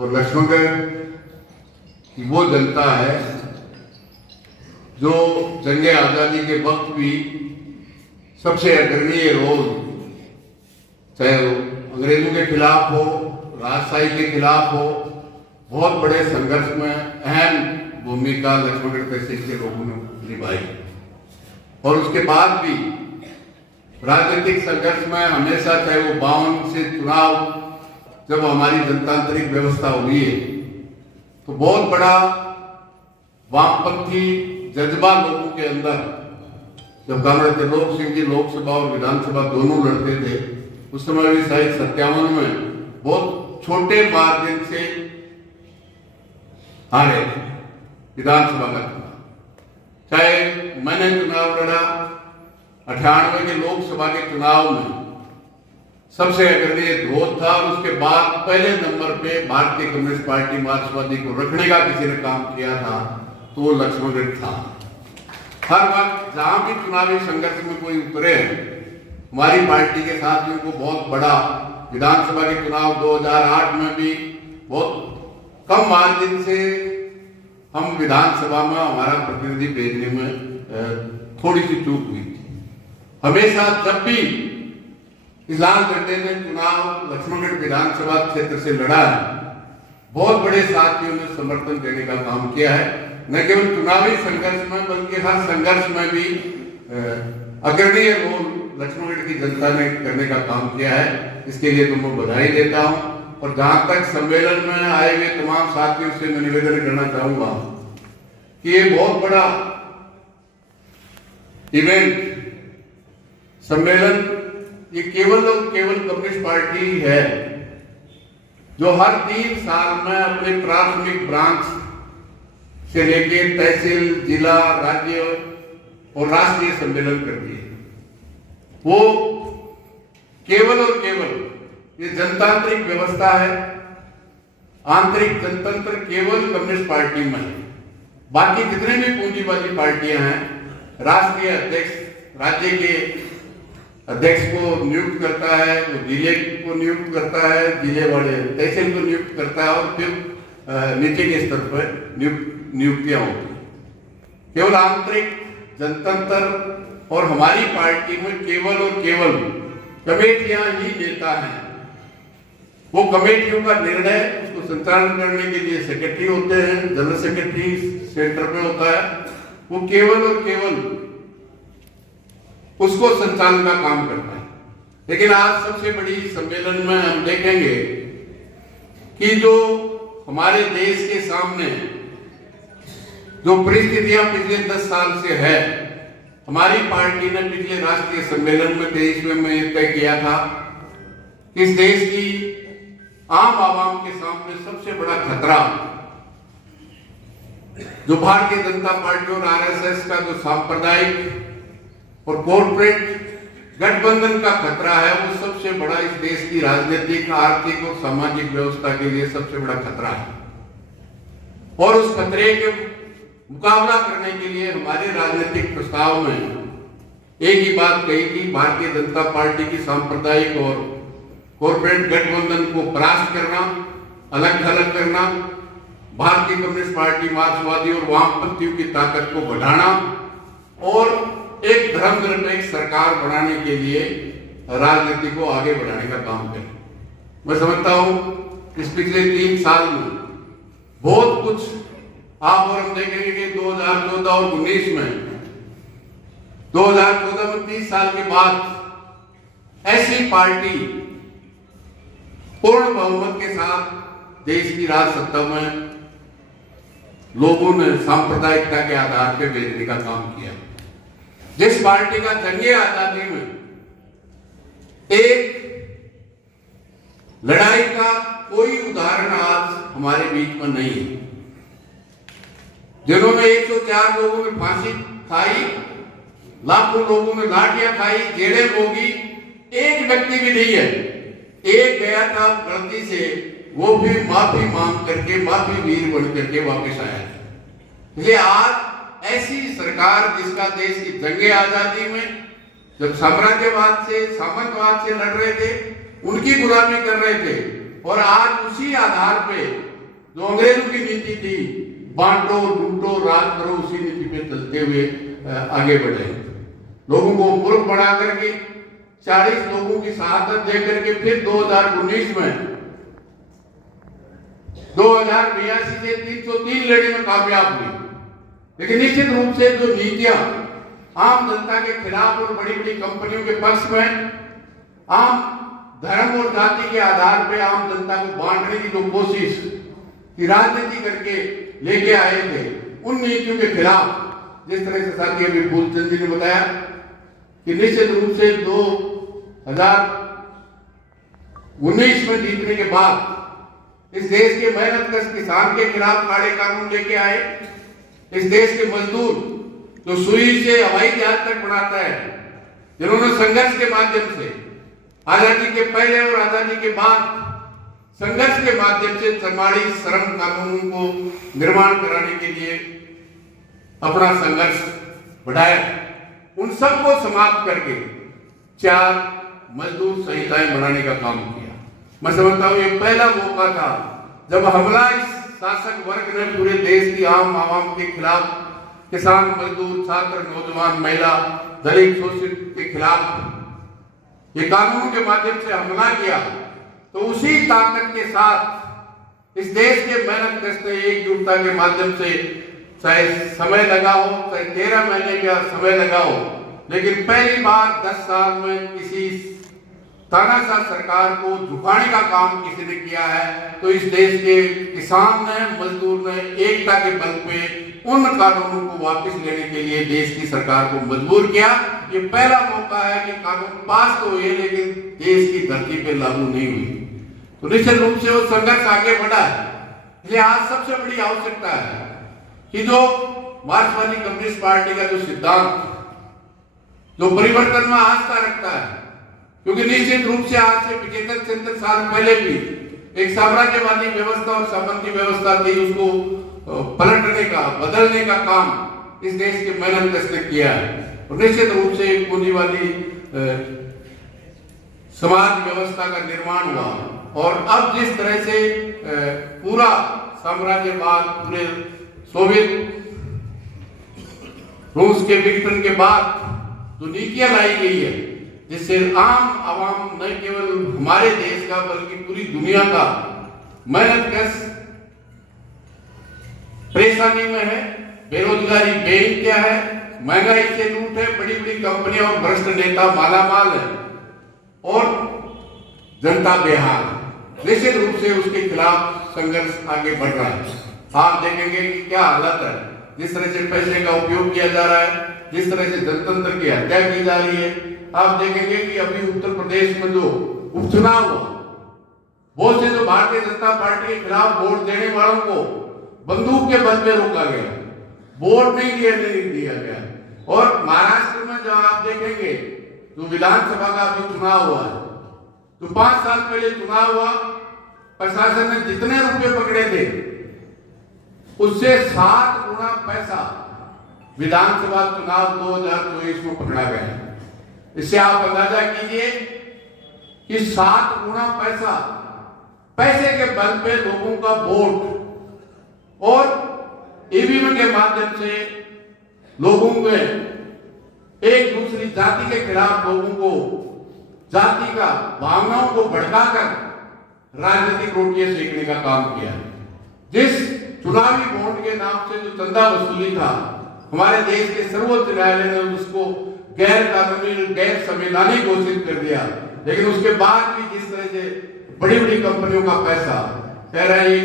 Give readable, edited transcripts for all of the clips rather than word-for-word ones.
और लक्ष्मणगढ़ की वो जनता है जो जंगे आज़ादी के वक्त भी सबसे अग्रणीय रोल, चाहे वो अंग्रेजों के खिलाफ हो, राजशाही के खिलाफ हो, बहुत बड़े संघर्ष में अहम भूमिका लक्ष्मणगढ़ तहसील के लोगों ने निभाई। और उसके बाद भी राजनीतिक संघर्ष में हमेशा, चाहे वो 52 से चुनाव जब हमारी जनतांत्रिक व्यवस्था हुई है, तो बहुत बड़ा वामपंथी जज्बा लोगों के अंदर, जब कांग्रेस त्रिलोक सिंह जी लोकसभा और विधानसभा दोनों लड़ते थे, उस समय भी शायद 57 में बहुत छोटे मार्जिन से हारे विधानसभा का चुनाव। चाहे मैंने चुनाव लड़ा 98 के लोकसभा के चुनाव में, सबसे अग्रणीय ध्रुव था, और उसके बाद पहले नंबर पे भारतीय कम्युनिस्ट पार्टी मार्क्सवादी को रखने का किसी ने काम किया था तो वो लक्ष्मणगढ़ था। हर वक्त जहां भी चुनावी संघर्ष में कोई उतरे, हमारी पार्टी के साथ भी उनको बहुत बड़ा, विधानसभा के चुनाव 2008 में भी बहुत कम मार्जिन से हम विधानसभा में हमारा प्रतिनिधि भेजने में थोड़ी सी चूक हुई थी। हमेशा जब भी इस लाल झंडे ने चुनाव लक्ष्मणगढ़ विधानसभा क्षेत्र से लड़ा है, बहुत बड़े साथियों ने समर्थन देने का काम किया है। न केवल चुनावी संघर्ष में बल्कि हर संघर्ष में भी अग्रणीय रोल लक्ष्मणगढ़ की जनता ने करने का काम किया है। इसके लिए तो मैं बधाई देता हूं। और जहां तक सम्मेलन में आए हुए तमाम साथियों से मैं निवेदन करना चाहूंगा कि ये बहुत बड़ा इवेंट, सम्मेलन, ये केवल और केवल कम्युनिस्ट पार्टी है जो हर 3 साल में अपने प्राथमिक ब्रांच से लेके तहसील, जिला, राज्य और राष्ट्रीय सम्मेलन करती है। वो केवल और केवल ये जनतांत्रिक व्यवस्था है, आंतरिक जनतंत्र केवल कम्युनिस्ट पार्टी में है। बाकी जितने भी पूंजीवादी पार्टियां हैं, राष्ट्रीय अध्यक्ष राज्य के अध्यक्ष को नियुक्त करता है, वो जिले को नियुक्त करता है, जिले वाले तहसील को नियुक्त करता है, और फिर नीचे के स्तर पर नियुक्तियां होती हैं। केवल आंतरिक जनतंत्र, और हमारी पार्टी में केवल और केवल कमेटियां ही लेता है। वो कमेटियों का निर्णय, उसको संचालन करने के लिए सेक्रेटरी होते हैं, जनरल सेक्रेटरी सेंटर में होता है, वो केवल और केवल उसको संचालन का काम करता है। लेकिन आज सबसे बड़ी सम्मेलन में हम देखेंगे कि जो हमारे देश के सामने जो परिस्थितियां पिछले 10 साल से है, हमारी पार्टी ने पिछले राष्ट्रीय सम्मेलन में 23वें में तय किया था कि इस देश की आम आवाम के सामने सबसे बड़ा खतरा जो भारतीय जनता पार्टी और आरएसएस का जो सांप्रदायिक और कॉर्पोरेट गठबंधन का खतरा है, वो सबसे बड़ा इस देश की राजनीतिक, आर्थिक और सामाजिक व्यवस्था के लिए सबसे बड़ा खतरा है। और उस खतरे के मुकाबला करने के लिए हमारे राजनीतिक प्रस्ताव में एक ही बात कही थी, भारतीय जनता पार्टी की सांप्रदायिक और कॉर्पोरेट गठबंधन को परास्त करना, अलग थलग करना, भारतीय कम्युनिस्ट पार्टी मार्क्सवादी और वामपंथियों की ताकत को बढ़ाना, और एक धर्मनिरपेक्ष सरकार बनाने के लिए राजनीति को आगे बढ़ाने का काम करें। मैं समझता हूं इस पिछले 3 साल में बहुत कुछ आप और हम देखेंगे कि 2014 और 19 में, 2014 में 30 साल के बाद ऐसी पार्टी पूर्ण बहुमत के साथ देश की राज सत्ता में लोगों ने सांप्रदायिकता के आधार पर भेजने का काम किया। जिस पार्टी का जंगे आजादी में एक लड़ाई का कोई उदाहरण आज हमारे बीच में नहीं है, जिन्होंने 104 लोगों ने फांसी खाई, लाखों लोगों ने लाठियां खाई, जेलें भोगी, एक व्यक्ति भी नहीं है, एक गया था गलती से, वो भी माफी मांग करके, माफी वीर बन करके वापस आया। इसलिए आज ऐसी सरकार जिसका देश की जंगे आजादी में जब साम्राज्यवाद से, सामंतवाद से लड़ रहे थे, उनकी गुलामी कर रहे थे, और आज उसी आधार पे जो अंग्रेजों की नीति थी, बांटो लूटो राज करो, उसी नीति पे चलते हुए आगे बढ़े। लोगों को मूर्ख बना करके 40 लोगों की शहादत दे करके फिर 2019 में 2082 से 303 लेने में कामयाब हुई। लेकिन निश्चित रूप से जो नीतियां आम जनता के खिलाफ और बड़ी बड़ी कंपनियों के पक्ष में आम धर्म और जाति के आधार पर आम जनता को बांटने की जो कोशिश की राजनीति करके लेके आए थे, उन नीतियों के खिलाफ जिस तरह से साथी अभी फूलचंद जी ने बताया कि निश्चित रूप से 2019 में जीतने के बाद इस देश के मेहनतकश किसान के खिलाफ काले कानून लेके आए। इस देश के मजदूर जो सुई से हवाई जहाज तक बनाता है, जिन्होंने संघर्ष के माध्यम से आजादी के पहले और आजादी के बाद संघर्ष के माध्यम से 44 श्रम कानूनों को निर्माण कराने के लिए अपना संघर्ष बढ़ाया, उन सबको समाप्त करके 4 मजदूर संहिताएं बनाने का काम किया। मैं समझता हूं ये पहला मौका था जब हमला इस शासक वर्ग ने पूरे देश की आम आवाम के खिलाफ, किसान, मजदूर, छात्र, नौजवान, महिला, दलित, शोषित के खिलाफ ये कानून के माध्यम से हमला किया। तो उसी ताकत के साथ इस देश के मेहनतकश ने एकजुटता के माध्यम से, चाहे समय लगा हो, चाहे 13 महीने का समय लगा हो, लेकिन पहली बार 10 साल में किसी तानाशाह सरकार को झुकाने का काम किसी ने किया है तो इस देश के किसान ने, मजदूर ने एकता के बल पे उन कानूनों को वापस लेने के लिए देश की सरकार को मजबूर किया। ये पहला मौका है कि कानून पास तो हुए लेकिन देश की धरती पे लागू नहीं हुई। तो निश्चित रूप से वो संघर्ष आगे बढ़ा है। इसलिए आज सबसे बड़ी आवश्यकता है कि जो मार्क्सवादी कम्युनिस्ट पार्टी का जो सिद्धांत, जो परिवर्तन में आस्था रखता है, क्योंकि निश्चित रूप से आज से 75-76 साल पहले भी एक साम्राज्यवादी व्यवस्था और सामंती व्यवस्था थी, उसको पलटने का, बदलने का काम इस देश के मेहनतकश ने किया है। और निश्चित रूप से एक पूंजीवादी समाज व्यवस्था का निर्माण हुआ। और अब जिस तरह से पूरा साम्राज्यवाद, पूरे सोवियत रूस के विघटन के बाद जो नीतियां लाई गई है, जिससे आम आवाम न केवल हमारे देश का बल्कि पूरी दुनिया का मेहनतकश परेशानी में है, बेरोजगारी बेइंतहा है, महंगाई से लूट है, बड़ी बड़ी कंपनियां और भ्रष्ट नेता मालामाल है और जनता बेहाल। निश्चित रूप से उसके खिलाफ संघर्ष आगे बढ़ रहा है। आप देखेंगे कि क्या हालत है, जिस तरह से पैसे का उपयोग किया जा रहा है, जिस तरह से जनतंत्र की हत्या की जा रही है। आप देखेंगे कि अभी उत्तर प्रदेश में जो उपचुनाव हुआ, बहुत से जो भारतीय जनता पार्टी के खिलाफ वोट देने वालों को बंदूक के बल पे रोका गया, वोट नहीं दिया गया। और महाराष्ट्र में जो आप देखेंगे तो विधानसभा का अभी चुनाव हुआ है, तो 5 साल पहले चुनाव हुआ, प्रशासन ने जितने रुपए पकड़े थे उससे 7 गुना पैसा विधानसभा चुनाव 2024 में पकड़ा गया। इससे आप अंदाजा कीजिए कि 7 गुना पैसे के बल पे लोगों का वोट और ईवीएम के माध्यम से लोगों में एक दूसरी जाति के खिलाफ लोगों को जाति का भावनाओं को भड़काकर राजनीतिक रोटियां सेकने का काम किया। जिस चुनावी बॉन्ड के नाम से जो चंदा वसूली था, हमारे देश के सर्वोच्च न्यायालय ने उसको गैर कानूनी, गैर संवैधानिक घोषित कर दिया। लेकिन उसके बाद भी जिस तरह से बड़ी बड़ी कंपनियों का पैसा, कह रहे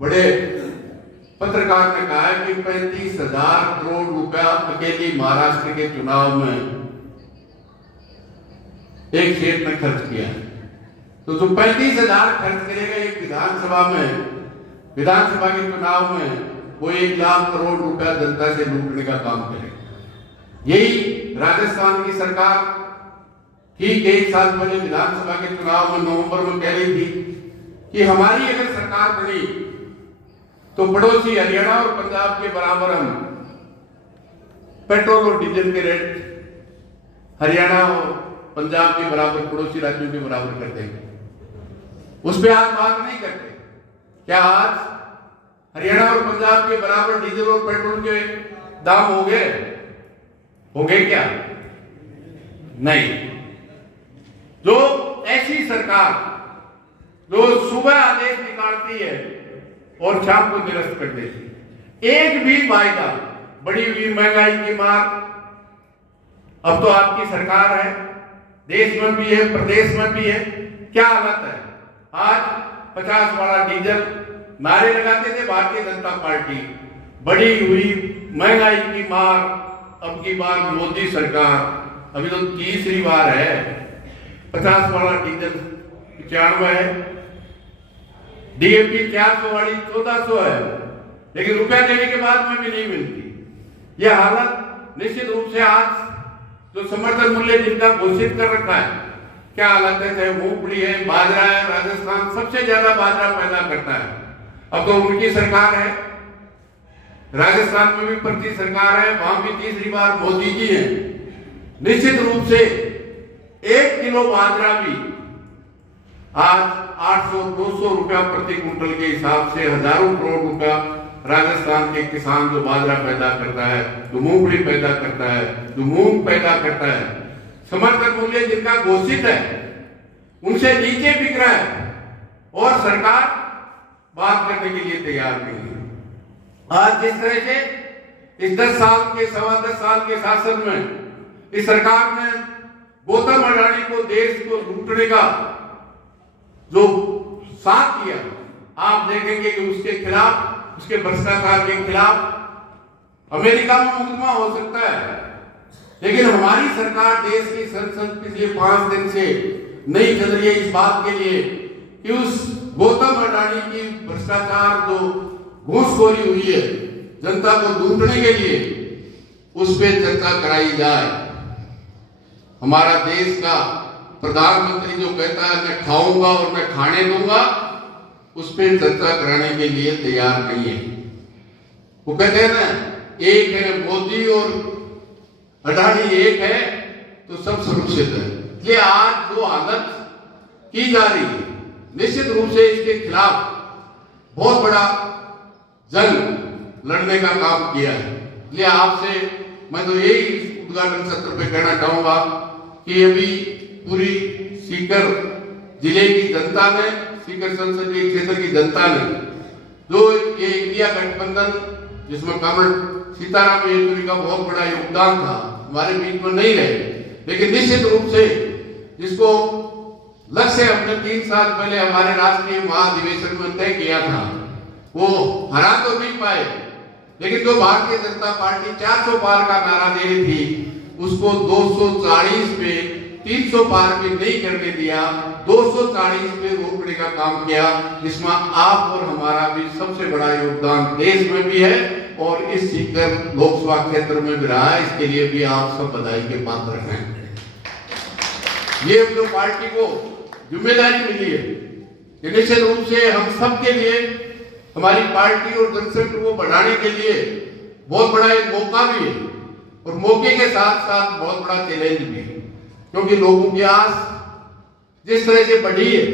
बड़े पत्रकार ने कहा है कि 35,000 करोड़ रुपया अकेले महाराष्ट्र के चुनाव में एक क्षेत्र में खर्च किया है। तो जो 35,000 खर्च करेगा एक विधानसभा के चुनाव में, वो 1 लाख करोड़ रुपया जनता से लूटने का काम करेगा। यही राजस्थान की सरकार ठीक 1 साल पहले विधानसभा के चुनाव में नवंबर में कह रही थी कि हमारी अगर सरकार बनी तो पड़ोसी हरियाणा और पंजाब के बराबर हम पेट्रोल और डीजल के रेट हरियाणा और पंजाब के बराबर, पड़ोसी राज्यों के बराबर कर देंगे। उस पर आप बात नहीं करते। क्या आज हरियाणा और पंजाब के बराबर डीजल और पेट्रोल के दाम हो गए? हो गए क्या? नहीं। जो ऐसी सरकार जो सुबह आदेश निकालती है और शाम को निरस्त कर देती है, एक भी वायदा, बढ़ी हुई महंगाई की मार, अब तो आपकी सरकार है, देश में भी है, प्रदेश में भी है, क्या हालत है? आज 50 वाला डीजल नारे लगाते थे भारतीय जनता पार्टी, बढ़ी हुई महंगाई की मार, अब की बार मोदी सरकार, अभी तो तीसरी बार है, 50 वाला डीजल 95 है, डीएपी 400 वाली 1400 है, लेकिन रुपया देने के बाद में भी नहीं मिलती। यह हालत निश्चित रूप से आज जो समर्थन मूल्य जिनका घोषित कर रखा है, क्या हालत है? चाहे मूंगफली है, बाजरा है, राजस्थान सबसे ज्यादा बाजरा पैदा करता है, अब तो उनकी सरकार है, राजस्थान में भी प्रति सरकार है, वहां भी तीसरी बार मोदी जी है। निश्चित रूप से 1 किलो बाजरा भी आज 800-200 रुपया प्रति क्विंटल के हिसाब से हजारों करोड़ रुपया राजस्थान के किसान जो बाजरा पैदा करता है, जो मूंगफली पैदा करता है, जो मूंग पैदा करता है, समर्थन मूल्य जिनका घोषित है उनसे नीचे बिक रहा है और सरकार बात करने के लिए तैयार नहीं है। आज जिस तरह से इस 10 साल के, 10.25 साल के शासन में इस सरकार ने गौतम अडानी को, देश को लूटने का जो साथ किया, आप देखेंगे कि उसके खिलाफ, उसके भ्रष्टाचार के खिलाफ अमेरिका में मुकदमा हो सकता है, लेकिन हमारी सरकार, देश की संसद पिछले 5 दिन से नहीं चल रही है इस बात के लिए कि उस गौतम अडानी की भ्रष्टाचार जो घूसखोरी हुई है जनता को लूटने के लिए, उस पर चर्चा कराई जाए। हमारा देश का प्रधानमंत्री जो कहता है मैं खाऊंगा और मैं खाने दूंगा, उस पर चर्चा कराने के लिए तैयार नहीं है। वो कहते हैं ना, एक है मोदी और अडानी एक है तो सब सुरक्षित है। इसलिए आज जो हालत की जा रही है, निश्चित रूप से इसके खिलाफ बहुत बड़ा जंग लड़ने का काम किया है। इसलिए आपसे मैं तो यही उद्घाटन सत्र पे कहना चाहूंगा कि अभी पूरी सीकर जिले की जनता ने, सीकर संसदीय क्षेत्र की जनता ने जो ये इंडिया गठबंधन जिसमें कमल सीताराम येचुरी का बहुत बड़ा योगदान था, हमारे बीच में नहीं रहे, लेकिन निश्चित रूप से जिसको लक्ष्य हमने 3 साल पहले हमारे राष्ट्रीय महाधिवेशन में तय किया था, वो हरा तो नहीं पाए, लेकिन जो भारतीय जनता पार्टी 400 पार का नारा दे रही थी, उसको 240 पे 300 पार भी नहीं करने दिया, 240 पे रोकने का काम किया, जिसमें आप और हमारा भी सबसे बड़ा योगदान देश में भी है और इस सीकर लोकसभा क्षेत्र में भी रहा है। इसके लिए भी आप सब बधाई के पात्र हैं। ये जो पार्टी को जिम्मेदारी मिली है, ये निश्चित रूप से हम सब के लिए, हमारी पार्टी और जनसंघ को बढ़ाने के लिए बहुत बड़ा एक मौका भी है और मौके के साथ साथ बहुत बड़ा चैलेंज भी है, क्योंकि लोगों की आस जिस तरह से बढ़ी है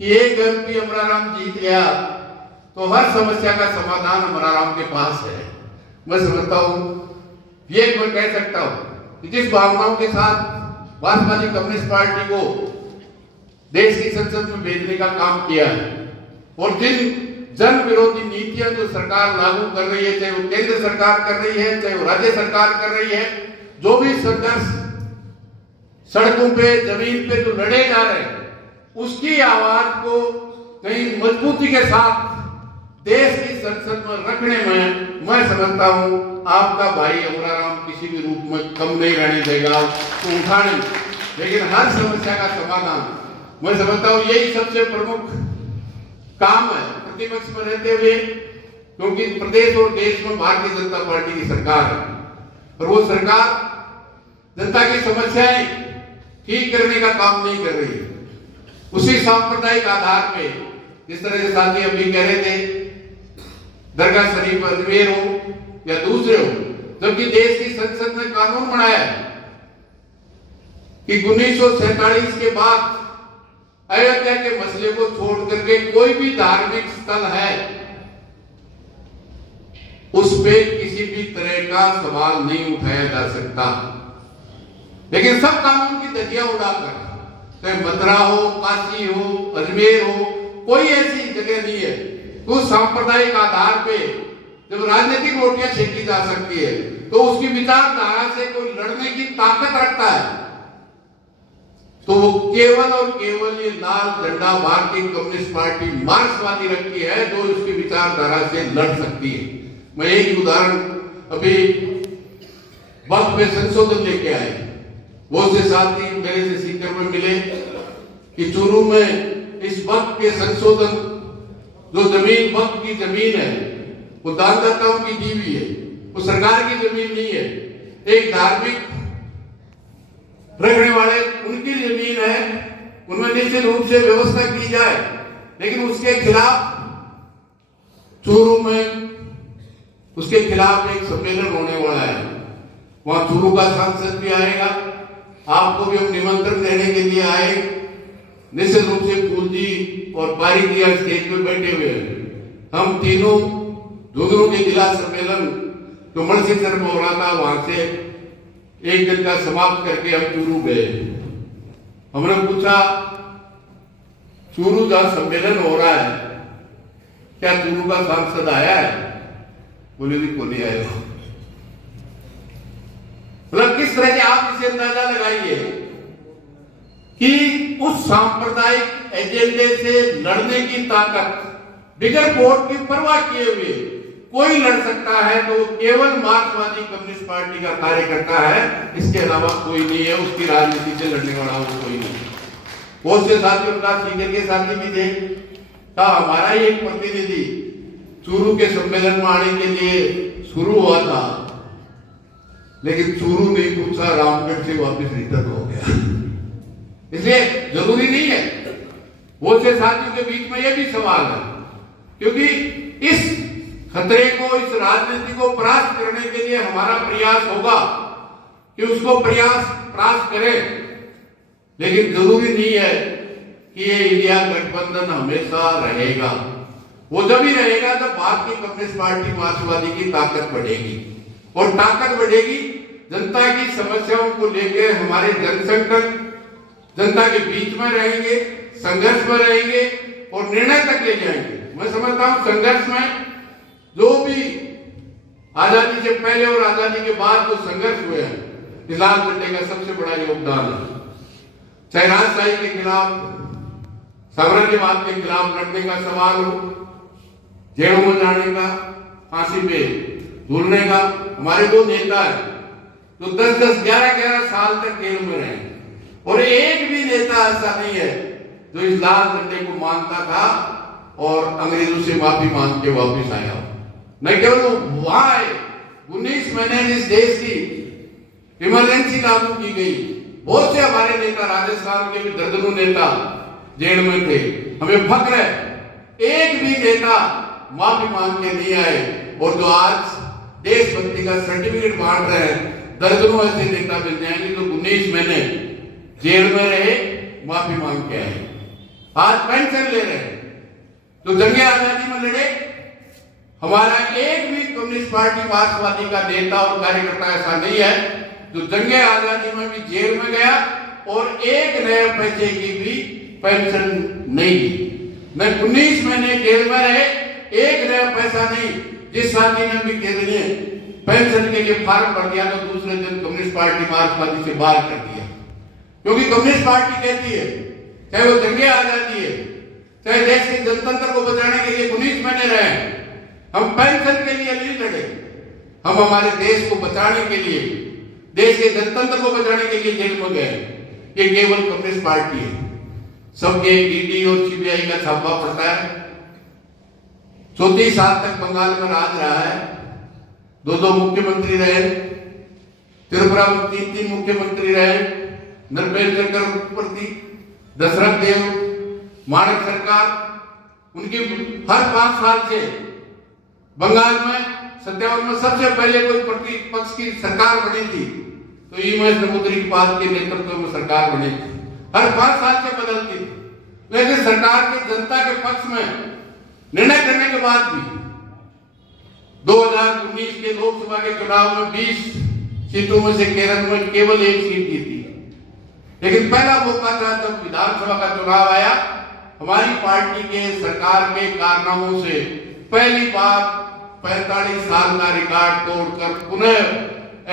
कि एक एमपी अमराराम जीत गया तो हर समस्या का समाधान अमराराम के पास है। मैं समझता हूं, ये मैं कह सकता हूं कि जिस भावनाओं के साथ मार्क्सवादी कम्युनिस्ट पार्टी को देश की संसद में भेजने का काम किया है और जिन जन विरोधी नीतियां जो सरकार लागू कर रही है, चाहे वो केंद्र सरकार कर रही है, चाहे वो राज्य सरकार कर रही है, जो भी संघर्ष सड़कों पे, जमीन पे जो लड़े जा रहे हैं, उसकी आवाज को कहीं मजबूती के साथ देश की संसद में रखने में मैं समझता हूं आपका भाई अमराराम किसी भी रूप में कम नहीं रहने देगा, तो उठाने, लेकिन हर समस्या का समाधान मैं समझता हूं यही सबसे प्रमुख काम है प्रतिपक्ष में रहते हुए, क्योंकि प्रदेश और देश में भारतीय जनता पार्टी की सरकार है और वो सरकार जनता की समस्याएं ठीक करने का काम नहीं कर रही है। उसी सांप्रदायिक आधार पे, जिस तरह से साथी अभी कह रहे थे, दरगाह शरीफ अजमेर हो या दूसरे हो, जबकि देश की संसद ने कानून बनाया है कि 1947 के बाद अयोध्या के मसले को छोड़ करके कोई भी धार्मिक स्थल है उस पे किसी भी तरह का सवाल नहीं उठाया जा सकता। लेकिन सब कानून की धज्जियां उड़ाकर, चाहे मथुरा हो, काशी हो, अजमेर हो, कोई ऐसी जगह नहीं है तो सांप्रदायिक आधार पे जब राजनीतिक रोटियां छेकी जा सकती है तो उसकी विचारधारा से कोई लड़ने की ताकत रखता है तो वो केवल और केवल ये लाल झंडा भारतीय कम्युनिस्ट पार्टी मार्क्सवादी रखती है जो उसकी विचारधारा से लड़ सकती है। मैं एक उदाहरण, अभी वक्त में संशोधन लेके आए, वो से साथी मेरे से सीकर में मिले कि चूरू में इस वक्त के संशोधन जो जमीन वक्त की जमीन है वो दानदाताओं की दी हुई है, वो सरकार की जमीन नहीं है, एक धार्मिक रखने वाले उनकी जमीन है, उनमें निश्चित रूप से व्यवस्था की जाए। लेकिन उसके खिलाफ चूरू में उसके खिलाफ एक सम्मेलन होने वाला है, वहां चूरू का सांसद भी आएगा, आपको भी हम निमंत्रण देने के लिए आए। निश्चित रूप से फूल जी और पारी जी स्टेज पे बैठे हुए हैं। हम तीनों दोनों के जिला सम्मेलन जो मणसिंह में हो रहा था वहां से एक दिन का समाप्त करके हम चूरू गए। हमने पूछा चूरू का सम्मेलन हो रहा है, क्या चूरू का सांसद आया है? बोले भी कोई नहीं आया। मतलब किस तरह से आप इसे अंदाजा लगाइए कि उस सांप्रदायिक एजेंडे से लड़ने की ताकत बिगर वोट की परवाह किए हुए कोई लड़ सकता है तो केवल मार्क्सवादी कम्युनिस्ट पार्टी का कार्यकर्ता है, इसके अलावा कोई नहीं है। उसकी राजनीति से लड़ने वाला वो कोई नहीं। बहुत से साथियों का सीकर के साथी भी थे, कहा हमारा ही एक प्रतिनिधि चूरू के सम्मेलन में आने के लिए शुरू हुआ था, लेकिन चूरू नहीं पूछा, रामगढ़ से वापस रिटर्न हो गया। इसलिए जरूरी नहीं है। बहुत से साथियों के बीच में यह भी सवाल है, क्योंकि इस खतरे को, इस राजनीति को परास्त करने के लिए हमारा प्रयास होगा कि उसको परास्त करें। लेकिन जरूरी नहीं है कि ये इंडिया गठबंधन हमेशा रहेगा। वो जब ही रहेगा जब भारतीय कम्युनिस्ट पार्टी मार्क्सवादी की ताकत बढ़ेगी, और ताकत बढ़ेगी जनता की समस्याओं को लेकर हमारे जनसंगठन जनता के बीच में रहेंगे, संघर्ष में रहेंगे और निर्णय तक ले जाएंगे। मैं समझता हूं संघर्ष में जो भी आजादी से पहले और आजादी के बाद जो संघर्ष हुए हैं, लाल झंडे का सबसे बड़ा योगदान है। चाहे राजशाही के खिलाफ, साम्राज्यवाद के खिलाफ लड़ने का सवाल हो, जेलों में जाने का, फांसी पे झूलने का। हमारे दो नेता है जो 10-10, 11-11 साल तक जेल में रहे, और एक भी नेता ऐसा नहीं है जो इस लाल झंडे को मानता था और अंग्रेजों से माफी मांग के वापिस आया। न केवल वहां आए, 19 महीने इस देश की इमरजेंसी लागू की गई। बहुत से हमारे नेता, राजस्थान के भी दर्जनों नेता जेल में थे। हमें फक्र है एक भी नेता माफी मांग के नहीं आए, और जो आज देशभक्ति का सर्टिफिकेट बांट रहे हैं, दर्जनों ऐसे नेता मिल जाएंगे जो 19 महीने जेल में रहे, माफी मांग के आए, आज पेंशन ले रहे हैं। तो जंगे आजादी में लड़े, हमारा एक भी कम्युनिस्ट पार्टी मार्क्सवादी का नेता और कार्यकर्ता ऐसा नहीं है जो जंगे आजादी में भी जेल में गया और एक नए पैसे की भी पेंशन नहीं दी। मैं 19 महीने जेल में रहे, एक नया पैसा नहीं। जिस साथी ने भी के लिए पेंशन के लिए फार्म भर दिया तो दूसरे दिन कम्युनिस्ट पार्टी मार्क्सवादी से बाहर कर दिया, क्योंकि कम्युनिस्ट पार्टी कहती है चाहे वो जंगे आजादी है, चाहे देश के जनतंत्र को बचाने के लिए 19 महीने रहे, हम पेंशन के लिए नहीं लड़े, हम हमारे देश को बचाने के लिए, देश के जनतंत्र को बचाने के लिए जेल में गए। ये केवल कम्युनिस्ट पार्टी है। सबके ईडी और सीबीआई का छापा पड़ता है। 34 साल तक बंगाल में राज रहा है, 2 मुख्यमंत्री रहे, त्रिपुरा में 3 मुख्यमंत्री रहे, नरपेंद्र चक्रवर्ती, दशरथ देव, माणक सरकार, उनकी हर 5 साल से बंगाल में 57 में सबसे पहले कोई प्रतिपक्ष की सरकार बनी थी तो ईएमएस नमूद्रिकपाल के नेतृत्व में सरकार बनी थी। हर 5 साल से बदलती थी। लेकिन सरकार की जनता के पक्ष में निर्णय करने के बाद भी 2019 के लोकसभा के चुनाव में 20 सीटों में से केरल में केवल 1 सीट जीती। लेकिन पहला मौका था जब विधानसभा का चुनाव आया, हमारी पार्टी के सरकार के कारनामों से पहली बार 45 साल का रिकॉर्ड तोड़कर पुनः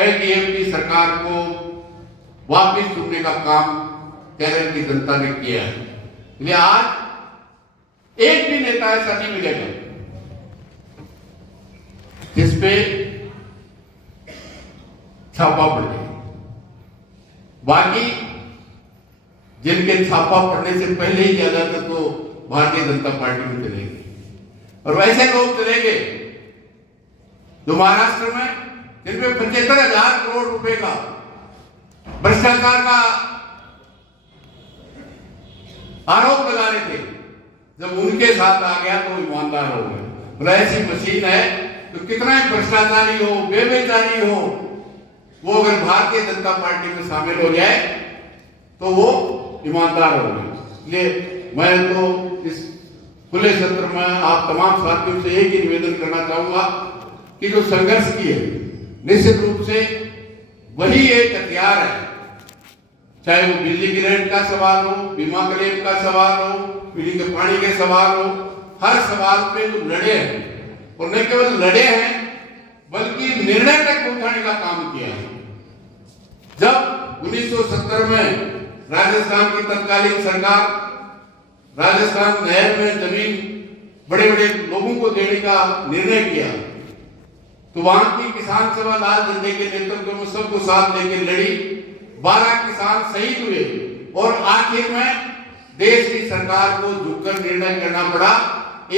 एलडीएफ की सरकार को वापस चुनने का काम केरल की जनता ने किया है। इसलिए आज एक भी नेता ऐसा नहीं मिलेगा जिसपे छापा पड़ जाए। बाकी जिनके छापा पड़ने से पहले ही ज्यादातर तो भारतीय जनता पार्टी में चलेंगे और वैसे लोग चलेंगे जो महाराष्ट्र में जिनपे 75,000 करोड़ रुपए का भ्रष्टाचार का आरोप लगा रहे थे, जब उनके साथ आ गया तो ईमानदार हो गए। ऐसी मशीन है तो कितना ही भ्रष्टाचारी हो, बेबेचारी हो, वो अगर भारतीय जनता पार्टी में शामिल हो जाए तो वो ईमानदार हो गए। इसलिए मैं तो इस खुले सत्र में आप तमाम साथियों से एक ही निवेदन करना चाहूंगा कि जो संघर्ष की है, निश्चित रूप से वही एक हथियार है, चाहे वो बिजली की रेट का सवाल हो, बीमा क्लेम का सवाल हो, पीने के पानी के सवाल हो, हर सवाल पे जो लड़े हैं और न केवल लड़े हैं बल्कि निर्णय तक पहुंचाने का काम किया है। जब 1970 में राजस्थान की तत्कालीन सरकार राजस्थान नहर में जमीन बड़े बड़े लोगों को देने का निर्णय किया तो वहां की किसान सभा लाल झंडे के नेतृत्व में सबको साथ लेकर लड़ी। 12 किसान शहीद हुए और आखिर में देश की सरकार को झुककर निर्णय करना पड़ा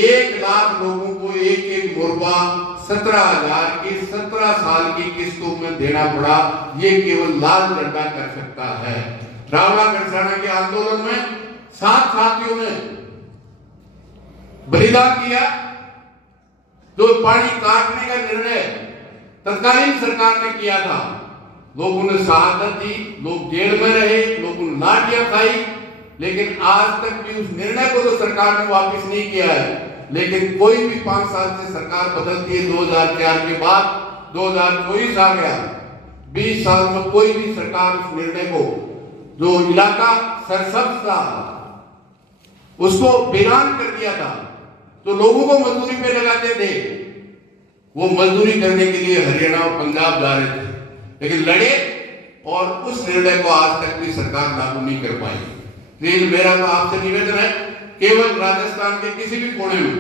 1 लाख लोगों को एक मुर्गा 17,000 की 17 साल की किस्तों में देना पड़ा। ये केवल लाल झंडा कर सकता है। रावला खरसाना के आंदोलन में 7 साथियों ने बलिदान किया। जो पानी काटने का निर्णय तत्कालीन सरकार ने किया था, लोगों ने शहादत दी, लोग जेल में रहे, लोगों ने लाठियां खाई, लेकिन आज तक भी उस निर्णय को तो सरकार ने वापस नहीं किया है। लेकिन कोई भी 5 साल से सरकार बदलती है, 2004 के बाद 2024 आ गया, 20 साल में कोई भी सरकार उस निर्णय को, जो इलाका सरसब्ज था उसको वीरान कर दिया था, तो लोगों को मजदूरी पे लगाते थे, वो मजदूरी करने के लिए हरियाणा और पंजाब जा रहे थे, लेकिन लड़े और उस निर्णय को आज तक भी सरकार लागू नहीं कर पाई। लेकिन मेरा तो आपसे निवेदन है, केवल राजस्थान के किसी भी कोने में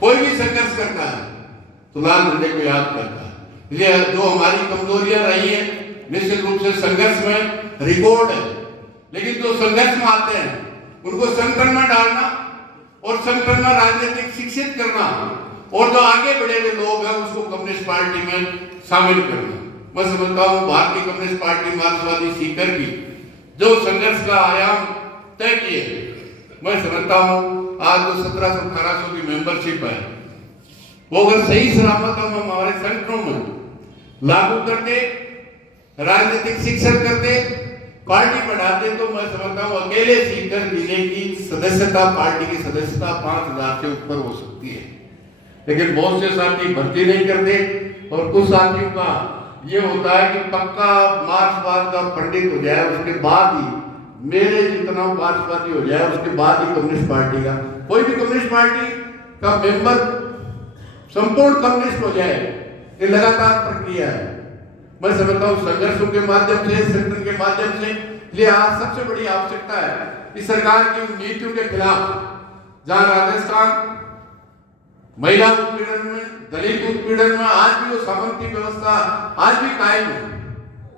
कोई भी संघर्ष करता है तो लाल झंडे को याद करता है। इसलिए जो हमारी कमजोरियां रही है, निश्चित रूप से संघर्ष में रिकॉर्ड है, लेकिन जो संघर्ष में आते हैं उनको संगठन में डालना और संगठन में राजनीतिक शिक्षित करना और जो आगे बढ़े हुए लोग हैं उसको कम्युनिस्ट पार्टी में शामिल करना। मैं समझता हूँ भारतीय कम्युनिस्ट पार्टी मार्क्सवादी सीकर की जो संघर्ष का आयाम तय किए, मैं समझता हूँ आज जो 1700-1800 की मेंबरशिप है वो अगर सही सलामत हम हमारे संगठनों में लागू करते, राजनीतिक शिक्षण करते, पार्टी बढ़ाते, तो मैं समझता हूँ अकेले सीकर जिले की सदस्यता, पार्टी की सदस्यता 5,000 से ऊपर हो सकती है। लेकिन बहुत से साथी भर्ती नहीं करते और कुछ साथियों का ये होता है कि पक्का मार्क्सवाद का पंडित हो जाए उसके बाद ही, मेरे जितना मार्क्सवादी हो जाए उसके बाद ही कम्युनिस्ट पार्टी का, कोई भी कम्युनिस्ट पार्टी का मेंबर संपूर्ण कम्युनिस्ट हो जाए, ये लगातार प्रक्रिया है। मैं समझता हूँ संघर्षों के माध्यम से, संगठन के माध्यम से, इसलिए आज सबसे बड़ी आवश्यकता है कि सरकार की नीतियों के खिलाफ, जहां राजस्थान महिला उत्पीड़न में, दलित उत्पीड़न में आज भी वो सामंती व्यवस्था आज भी कायम है,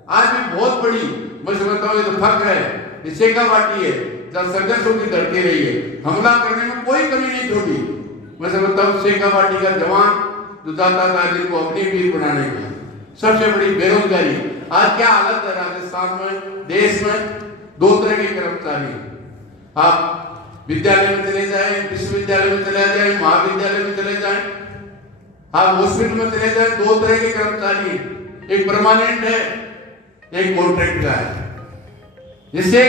आज भी बहुत बड़ी, मैं समझता हूँ ये तो फक्र है, ये शेखावाटी है जहाँ संघर्षों की धरती रही है, हमला करने में कोई कमी नहीं छोड़ी। मैं समझता हूँ शेखावाटी का जवान जो जाता था जिनको अग्निवीर बनाने का, सबसे बड़ी बेरोजगारी, आज क्या हालत है राजस्थान में, देश में 2 तरह के कर्मचारी, आप विद्यालय में चले जाएं, विश्वविद्यालय में चले जाएं, महाविद्यालय में चले जाएं, आप हॉस्पिटल में चले जाएं, 2 तरह के कर्मचारी, एक परमानेंट है, एक कॉन्ट्रैक्ट का है, जिससे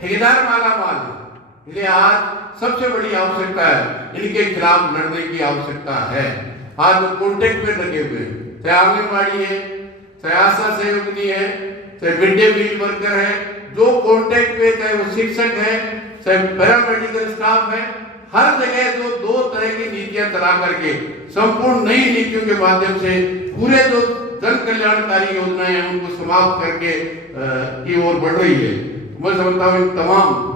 ठेकेदार माला माल है, इसलिए आज सबसे बड़ी आवश्यकता है, इनके खिलाफ लड़ने की आवश्यकता है। आज वो कॉन्टेक्ट में लगे हुए हैं, चाहे आंगनबाड़ी है, चाहे आशा सहयोगिनी है, चाहे मिड डे मील वर्कर है, जो कॉन्टेक्ट पे, चाहे वो शिक्षक है, चाहे पैरामेडिकल स्टाफ है, हर जगह जो दो तरह की नीतियां चला करके संपूर्ण नई नीतियों के माध्यम से पूरे जो जन कल्याणकारी योजनाएं हैं उनको समाप्त करके की ओर बढ़ रही है। मैं समझता हूँ इन तमाम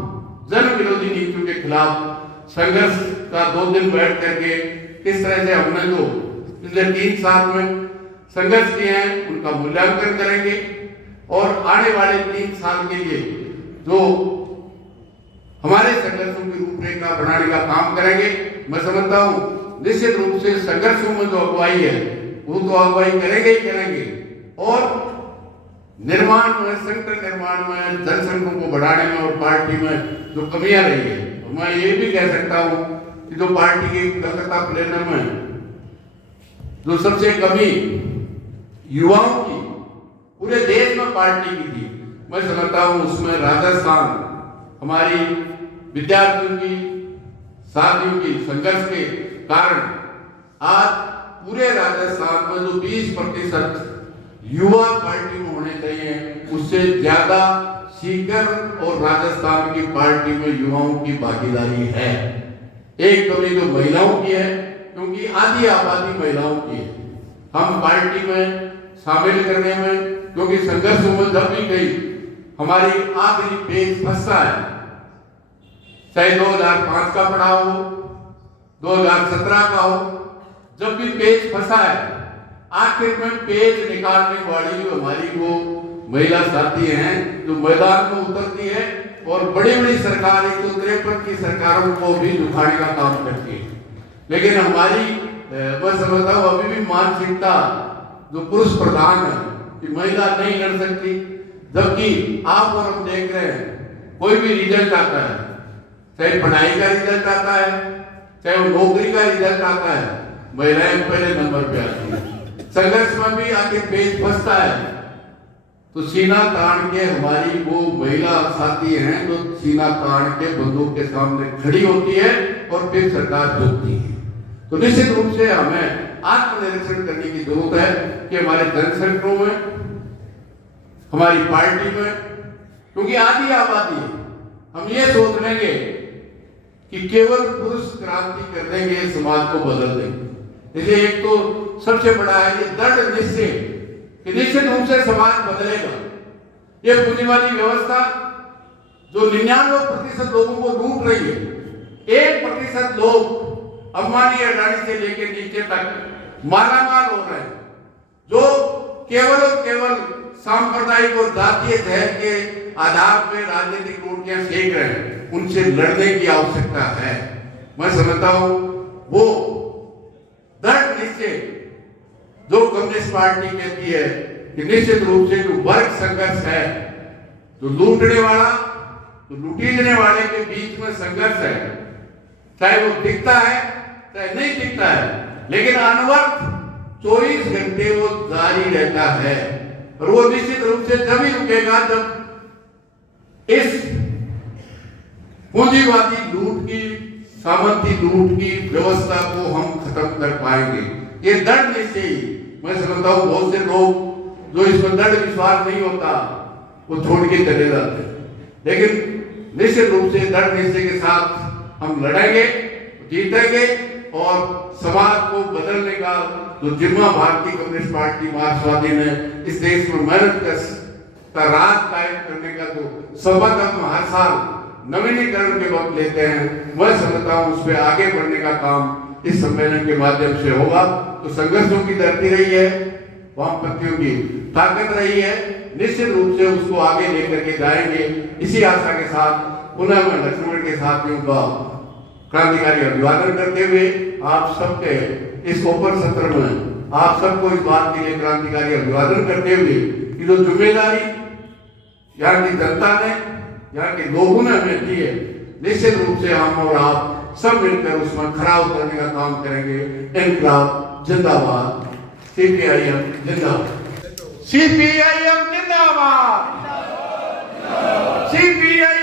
जन विरोधी नीतियों के खिलाफ संघर्ष का 2 दिन बैठ करके किस तरह से हमने जो पिछले 3 साल में संघर्ष किए हैं उनका मूल्यांकन करेंगे और आने वाले 3 साल के लिए जो हमारे संघर्षों की रूपरेखा बनाने का काम करेंगे। मैं समझता हूँ निश्चित रूप से संघर्षों में जो अगुवाई है वो तो अगुवाई करेंगे ही करेंगे, और निर्माण में, संगठन निर्माण में, जनसंघों को बढ़ाने में और पार्टी में जो कमियां रही है, तो मैं ये भी कह सकता हूँ कि जो पार्टी के कलकत्ता प्लेनर में जो सबसे कमी युवाओं की पूरे देश में पार्टी की थी, मैं समझता हूँ उसमें राजस्थान हमारी विद्यार्थियों की, साथियों की संघर्ष के कारण आज पूरे राजस्थान में जो 20% युवा पार्टी में होने चाहिए उससे ज्यादा सीकर और राजस्थान की पार्टी में युवाओं की भागीदारी है। एक कमी जो महिलाओं की है, क्योंकि आधी आबादी महिलाओं की है। हम पार्टी में शामिल करने में, क्योंकि संघर्षों में जब भी गई हमारी आखिरी पेज फंसता है, चाहे 2005 का पड़ाव हो, 2017 का हो, जब भी पेज फंसा है आखिर में पेज निकालने वाली जो हमारी वो महिला साथी हैं जो मैदान में उतरती है और बड़ी बड़ी सरकार 153 की सरकारों को भी झुकाने का काम करती है। लेकिन हमारी मैं समझता हूँ अभी भी मानसिकता जो पुरुष प्रधान है कि महिला नहीं लड़ सकती, जबकि आप और हम देख रहे हैं कोई भी रिजल्ट आता है, चाहे पढ़ाई का रिजल्ट आता है, चाहे वो नौकरी का रिजल्ट आता है, महिलाएं पहले नंबर पे आती है। संघर्ष में भी आके पेज फंसता है तो सीना तान के हमारी वो महिला साथी हैं जो सीना तान के बंदूक के सामने खड़ी होती है और फिर सरकार झुकती है। तो निश्चित रूप से हमें आत्मनिरीक्षण करने की जरूरत है कि हमारे जनसंघों में, हमारी पार्टी में, क्योंकि आधी आबादी है, हम ये सोच लेंगे कि केवल पुरुष क्रांति कर देंगे समाज को बदल देंगे। इसलिए एक तो सबसे बड़ा है ये दृढ़ निश्चय कि निश्चित रूप से समाज बदलेगा। ये पूंजीवादी व्यवस्था जो 99% लोगों को लूट रही है, 1% लोग अंबानी अडानी से लेकर नीचे तक मालामाल हो रहे हैं, जो केवल और केवल सांप्रदायिक और जातीय जहर के आधार पर राजनीतिक रोटियां सेक रहे हैं, उनसे लड़ने की आवश्यकता है। मैं समझता हूं वो दृढ़ निश्चय जो कम्युनिस्ट पार्टी कहती है कि निश्चित रूप से जो वर्ग संघर्ष है, जो लूटने वाला तो लूटीने वाले के बीच में संघर्ष है, चाहे वो दिखता है चाहे नहीं दिखता है, लेकिन अनवरत 24 घंटे वो जारी रहता है। और वो निश्चित रूप से जब ही रुकेगा जब इस पूंजीवादी लूट की, सामंती लूट की व्यवस्था को हम खत्म कर पाएंगे। ये दृढ़ निश्चय, मैं समझता हूँ बहुत से लोग जो इसमें दृढ़ विश्वास नहीं होता वो छोड़ के चले जाते हैं, लेकिन निश्चित रूप से दृढ़ निश्चय के साथ हम लड़ेंगे, जीतेंगे और समाज को बदलने का जो जिम्मा भारतीय कम्युनिस्ट पार्टी मार्क्सवादी ने इस देश में मेहनत का राज कायम करने का जो शपथ हम हर साल नवीनीकरण के वक्त लेते हैं, मैं समझता हूँ उस पर आगे बढ़ने का काम इस सम्मेलन के माध्यम से होगा। तो संघर्षों की धरती रही है, वामपंथियों की ताकत रही है, निश्चित रूप से उसको आगे लेकर के जाएंगे। इसी आशा के साथ पुनः मैं लक्ष्मण के साथियों का क्रांतिकारी अभिवादन करते हुए आप सबके इस ओपन सत्र में आप सबको इस बात के लिए क्रांतिकारी अभिवादन करते हुए कि जो जिम्मेदारी यहाँ की जनता ने, यहाँ के लोगों ने हमें दी है, निश्चित रूप से हम और आप सब मिलकर उसमें खरा उतरने का काम करेंगे। इनकलाब जिंदाबाद, सीपीआईएम जिंदाबाद, सीपीआईएम जिंदाबाद, सीपीआई